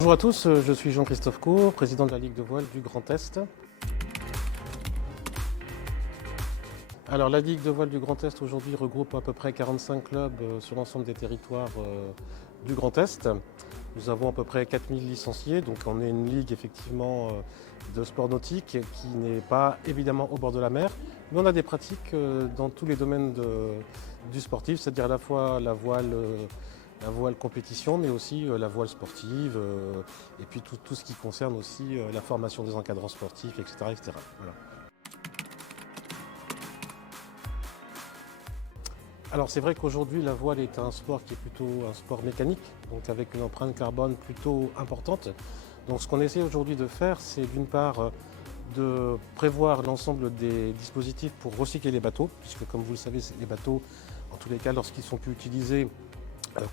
Bonjour à tous, je suis Jean-Christophe Caux, président de la Ligue de voile du Grand Est. Alors la Ligue de voile du Grand Est aujourd'hui regroupe à peu près 45 clubs sur l'ensemble des territoires du Grand Est. Nous avons à peu près 4000 licenciés, donc on est une ligue effectivement de sport nautique qui n'est pas évidemment au bord de la mer, mais on a des pratiques dans tous les domaines du sportif, c'est-à-dire à la fois la voile compétition, mais aussi la voile sportive, et puis tout ce qui concerne aussi la formation des encadrants sportifs, etc. etc. Voilà. Alors c'est vrai qu'aujourd'hui la voile est un sport qui est plutôt un sport mécanique, donc avec une empreinte carbone plutôt importante. Donc ce qu'on essaie aujourd'hui de faire, c'est d'une part de prévoir l'ensemble des dispositifs pour recycler les bateaux, puisque comme vous le savez, les bateaux, en tous les cas, lorsqu'ils sont plus utilisés,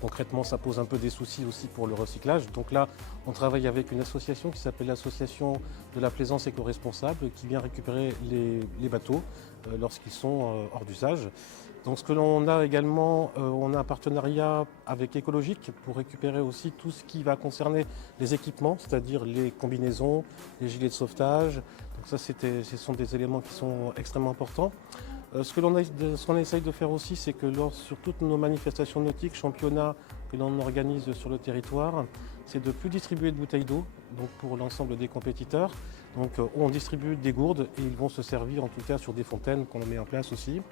concrètement, ça pose un peu des soucis aussi pour le recyclage. Donc là, on travaille avec une association qui s'appelle l'Association de la plaisance éco-responsable qui vient récupérer les bateaux lorsqu'ils sont hors d'usage. Donc ce que l'on a également, on a un partenariat avec Écologique pour récupérer aussi tout ce qui va concerner les équipements, c'est-à-dire les combinaisons, les gilets de sauvetage. Donc ça, ce sont des éléments qui sont extrêmement importants. Ce qu'on essaye de faire aussi, c'est que sur toutes nos manifestations nautiques, championnats que l'on organise sur le territoire, c'est de ne plus distribuer de bouteilles d'eau donc pour l'ensemble des compétiteurs. Donc on distribue des gourdes et ils vont se servir en tout cas sur des fontaines qu'on met en place aussi.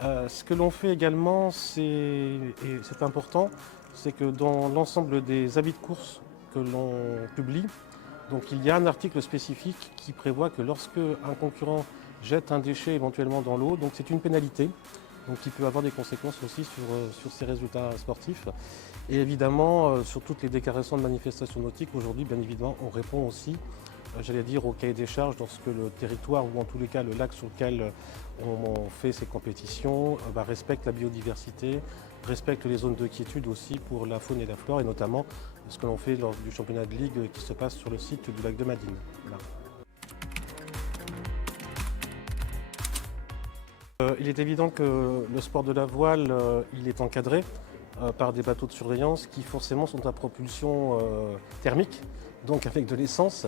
Ce que l'on fait également, et c'est important, c'est que dans l'ensemble des habits de course que l'on publie, donc il y a un article spécifique qui prévoit que lorsque un concurrent jette un déchet éventuellement dans l'eau, donc c'est une pénalité, donc qui peut avoir des conséquences aussi sur ses résultats sportifs. Et évidemment, sur toutes les déclarations de manifestations nautiques, aujourd'hui, bien évidemment, on répond aussi, j'allais dire, au cahier des charges lorsque le territoire, ou en tous les cas le lac sur lequel on fait ces compétitions, respecte la biodiversité, respecte les zones de quiétude aussi pour la faune et la flore, et notamment ce que l'on fait lors du championnat de ligue qui se passe sur le site du lac de Madine. Voilà. Il est évident que le sport de la voile, il est encadré par des bateaux de surveillance qui forcément sont à propulsion thermique, donc avec de l'essence.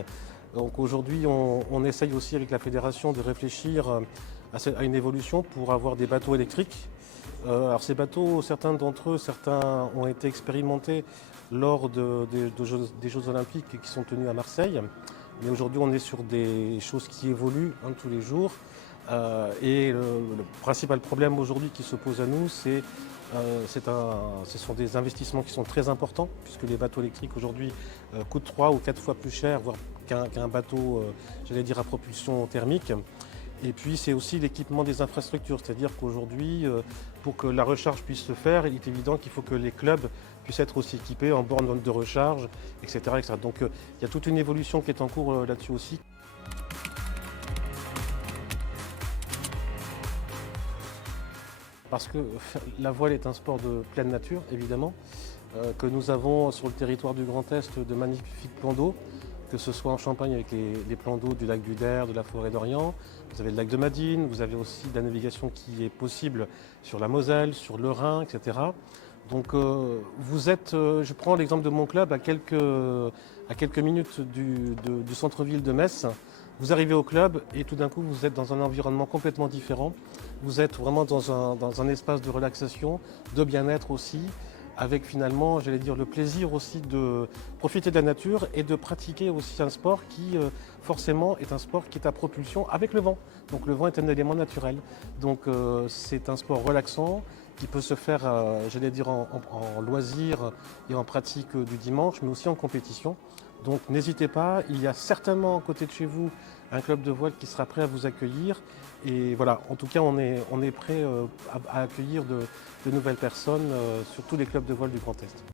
Donc aujourd'hui, on essaye aussi avec la fédération de réfléchir à une évolution pour avoir des bateaux électriques. Alors ces bateaux, certains d'entre eux, certains ont été expérimentés lors des Jeux Olympiques qui sont tenus à Marseille. Mais aujourd'hui, on est sur des choses qui évoluent tous les jours. Le principal problème aujourd'hui qui se pose à nous, ce sont des investissements qui sont très importants, puisque les bateaux électriques aujourd'hui coûtent 3 ou 4 fois plus cher, voire qu'un bateau, j'allais dire, à propulsion thermique. Et puis c'est aussi l'équipement des infrastructures, c'est-à-dire qu'aujourd'hui, pour que la recharge puisse se faire, il est évident qu'il faut que les clubs puissent être aussi équipés en bornes de recharge, etc. etc. Donc il y a toute une évolution qui est en cours là-dessus aussi. Parce que la voile est un sport de pleine nature, évidemment, que nous avons sur le territoire du Grand Est de magnifiques plans d'eau, que ce soit en Champagne avec les plans d'eau du lac du Der, de la forêt d'Orient, vous avez le lac de Madine, vous avez aussi de la navigation qui est possible sur la Moselle, sur le Rhin, etc. Donc je prends l'exemple de mon club à quelques minutes du centre-ville de Metz. Vous arrivez au club et tout d'un coup vous êtes dans un environnement complètement différent. Vous êtes vraiment dans un espace de relaxation, de bien-être aussi, avec finalement, j'allais dire, le plaisir aussi de profiter de la nature et de pratiquer aussi un sport qui forcément est un sport qui est à propulsion avec le vent. Donc le vent est un élément naturel. Donc c'est un sport relaxant qui peut se faire, j'allais dire, en loisir et en pratique du dimanche, mais aussi en compétition. Donc n'hésitez pas, il y a certainement à côté de chez vous un club de voile qui sera prêt à vous accueillir. Et voilà, en tout cas, on est prêt à accueillir de nouvelles personnes sur tous les clubs de voile du Grand Est.